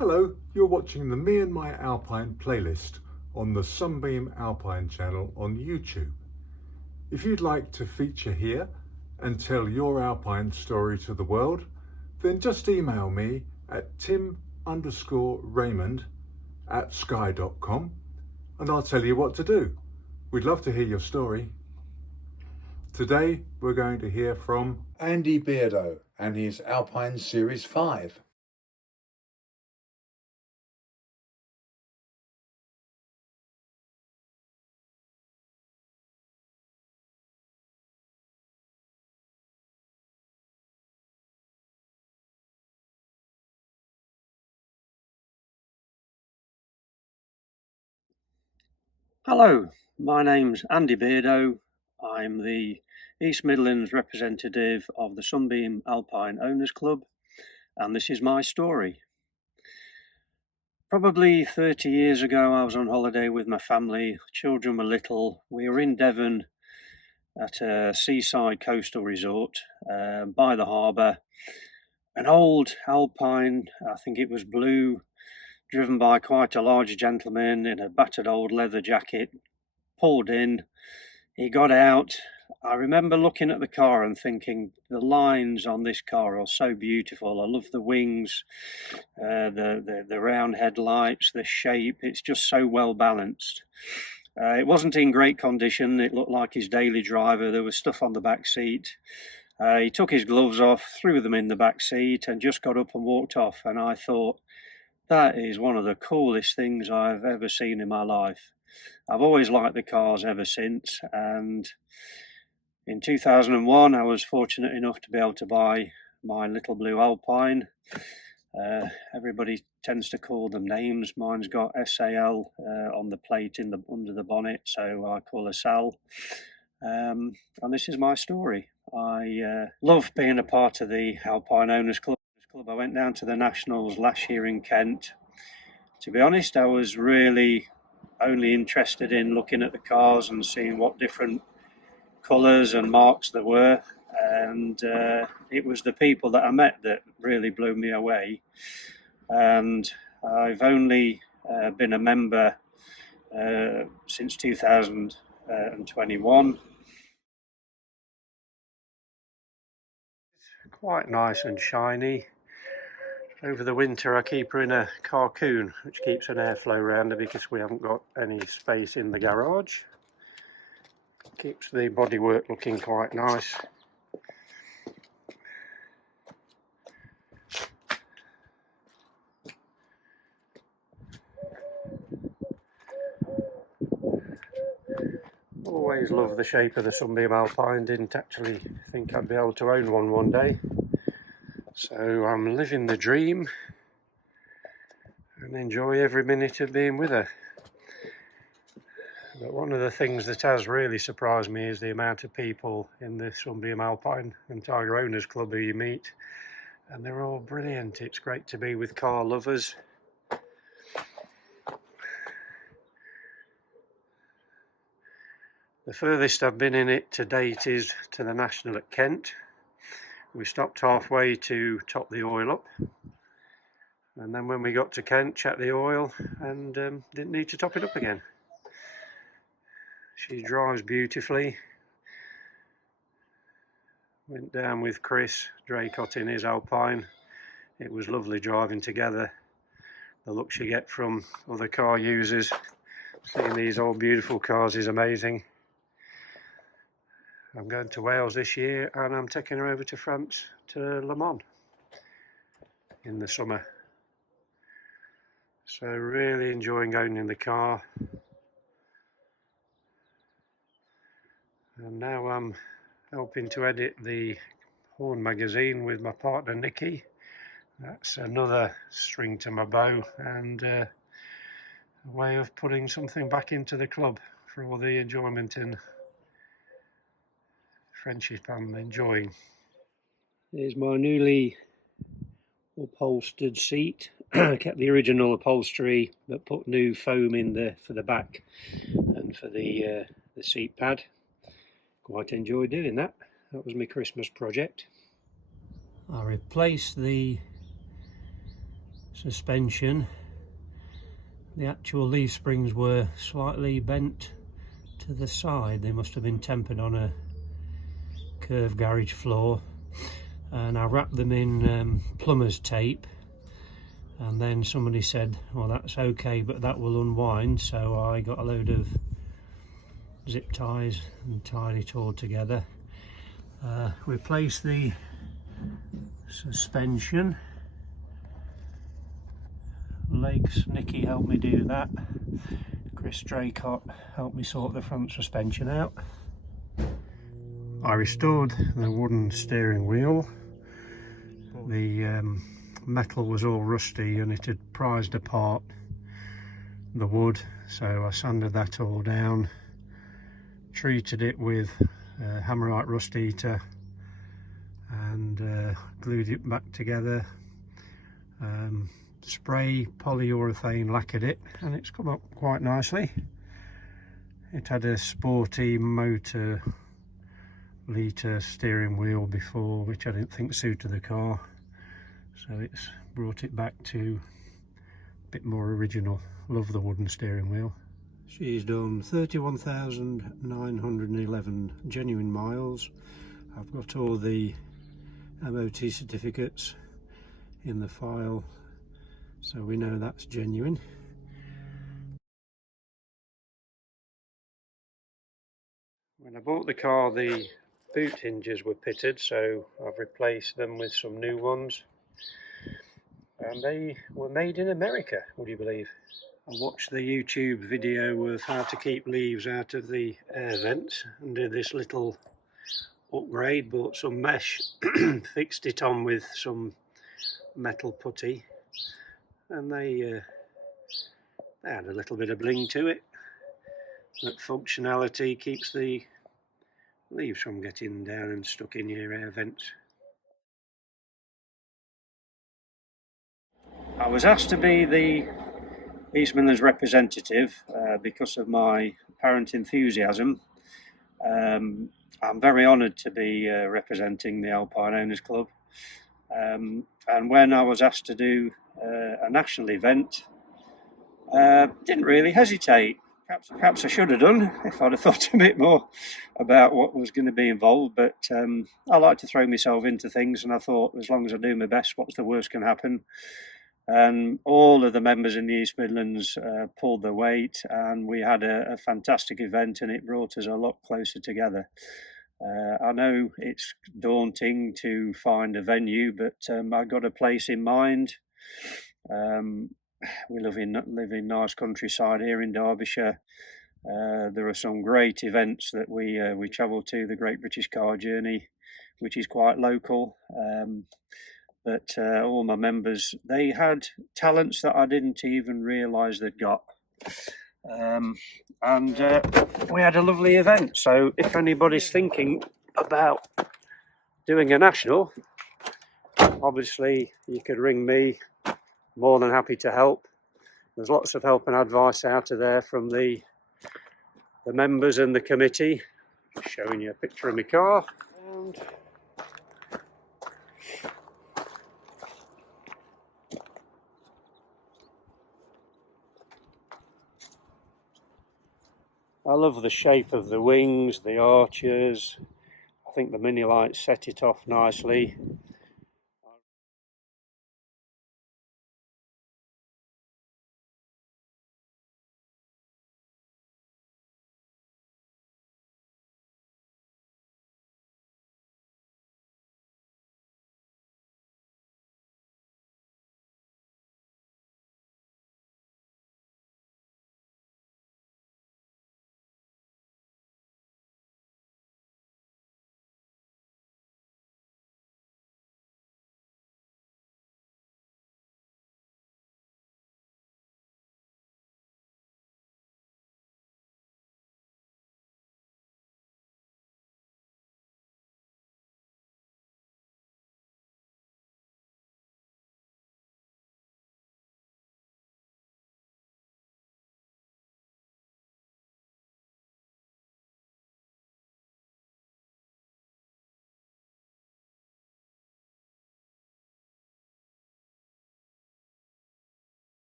Hello, you're watching the Me and My Alpine playlist on the Sunbeam Alpine channel on YouTube. If you'd like to feature here and tell your Alpine story to the world, then just email me at tim_Raymond@sky.com and I'll tell you what to do. We'd love to hear your story. Today we're going to hear from Andy Beardow and his Alpine Series 5. Hello, my name's Andy Beardow. I'm the East Midlands Representative of the Sunbeam Alpine Owners Club, and this is my story. Probably 30 years ago, I was on holiday with my family. Children were little. We were in Devon at a seaside coastal resort by the harbour. An old Alpine, I think it was blue, driven by quite a large gentleman in a battered old leather jacket, pulled in. He got out. I remember looking at the car and thinking the lines on this car are so beautiful. I love the wings, the round headlights, the shape. It's just so well balanced. It wasn't in great condition. It looked like his daily driver. There was stuff on the back seat. He took his gloves off, threw them in the back seat and just got up and walked off. And I thought, that is one of the coolest things I've ever seen in my life. I've always liked the cars ever since, and in 2001 I was fortunate enough to be able to buy my little blue Alpine. Everybody tends to call them names. Mine's got S.A.O.C. on the plate under the bonnet, so I call her Sal. And this is my story. I love being a part of the Alpine Owners Club. I went down to the Nationals last year in Kent. To be honest, I was really only interested in looking at the cars and seeing what different colours and marks there were, and it was the people that I met that really blew me away. And I've only been a member since 2021. Quite nice and shiny. Over the winter I keep her in a carcoon, which keeps an airflow around her because we haven't got any space in the garage. Keeps the bodywork looking quite nice. Always loved the shape of the Sunbeam Alpine. Didn't actually think I'd be able to own one day. So I'm living the dream and enjoy every minute of being with her. But one of the things that has really surprised me is the amount of people in the Sunbeam Alpine and Tiger Owners Club who you meet, and they're all brilliant. It's great to be with car lovers. The furthest I've been in it to date is to the National at Kent. We stopped halfway to top the oil up, and then when we got to Kent, checked the oil and didn't need to top it up again. She drives beautifully. Went down with Chris Draycott in his Alpine. It was lovely driving together. The looks you get from other car users seeing these old beautiful cars is amazing. I'm going to Wales this year and I'm taking her over to France to Le Mans in the summer. So really enjoying owning the car. And now I'm helping to edit the Horn magazine with my partner Nikki. That's another string to my bow and a way of putting something back into the club for all the enjoyment and friendship I'm enjoying. Here's my newly upholstered seat. Kept the original upholstery but put new foam in for the back and for the seat pad. Quite enjoyed doing that. That was my Christmas project. I replaced the suspension, the actual leaf springs were slightly bent to the side. They must have been tempered on a curved garage floor, and I wrapped them in plumber's tape, and then somebody said, well, that's okay, but that will unwind. So I got a load of zip ties and tied it all together. Replaced the suspension legs. Nicky helped me do that. Chris Draycott helped me sort the front suspension out. I restored the wooden steering wheel. The metal was all rusty and it had prized apart the wood, so I sanded that all down, treated it with hammerite rust eater, and glued it back together. Spray polyurethane lacquered it, and it's come up quite nicely. It had a sporty motor litre steering wheel before, which I didn't think suited the car, so it's brought it back to a bit more original. Love the wooden steering wheel. She's done 31,911 genuine miles. I've got all the MOT certificates in the file, so we know that's genuine. When I bought the car, the boot hinges were pitted, so I've replaced them with some new ones, and they were made in America, would you believe? I watched the YouTube video of how to keep leaves out of the air vents and did this little upgrade. Bought some mesh, fixed it on with some metal putty, and they had a little bit of bling to it. That functionality keeps the leaves from getting down and stuck in your air vents. I was asked to be the East Midlands Representative because of my apparent enthusiasm. I'm very honoured to be representing the Alpine Owners Club, and when I was asked to do a national event, didn't really hesitate. Perhaps I should have done if I'd have thought a bit more about what was going to be involved, but I like to throw myself into things, and I thought, as long as I do my best, what's the worst can happen? And all of the members in the East Midlands pulled their weight, and we had a fantastic event, and it brought us a lot closer together. I know it's daunting to find a venue, but I got a place in mind. We live in nice countryside here in Derbyshire. There are some great events that we travel to, the Great British Car Journey, which is quite local. But all my members, they had talents that I didn't even realise they'd got. And we had a lovely event. So if anybody's thinking about doing a national, obviously you could ring me. More than happy to help. There's lots of help and advice out of there from the members and the committee. Just showing you a picture of my car. And I love the shape of the wings, the arches. I think the mini lights set it off nicely.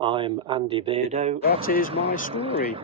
I'm Andy Beardow. That is my story.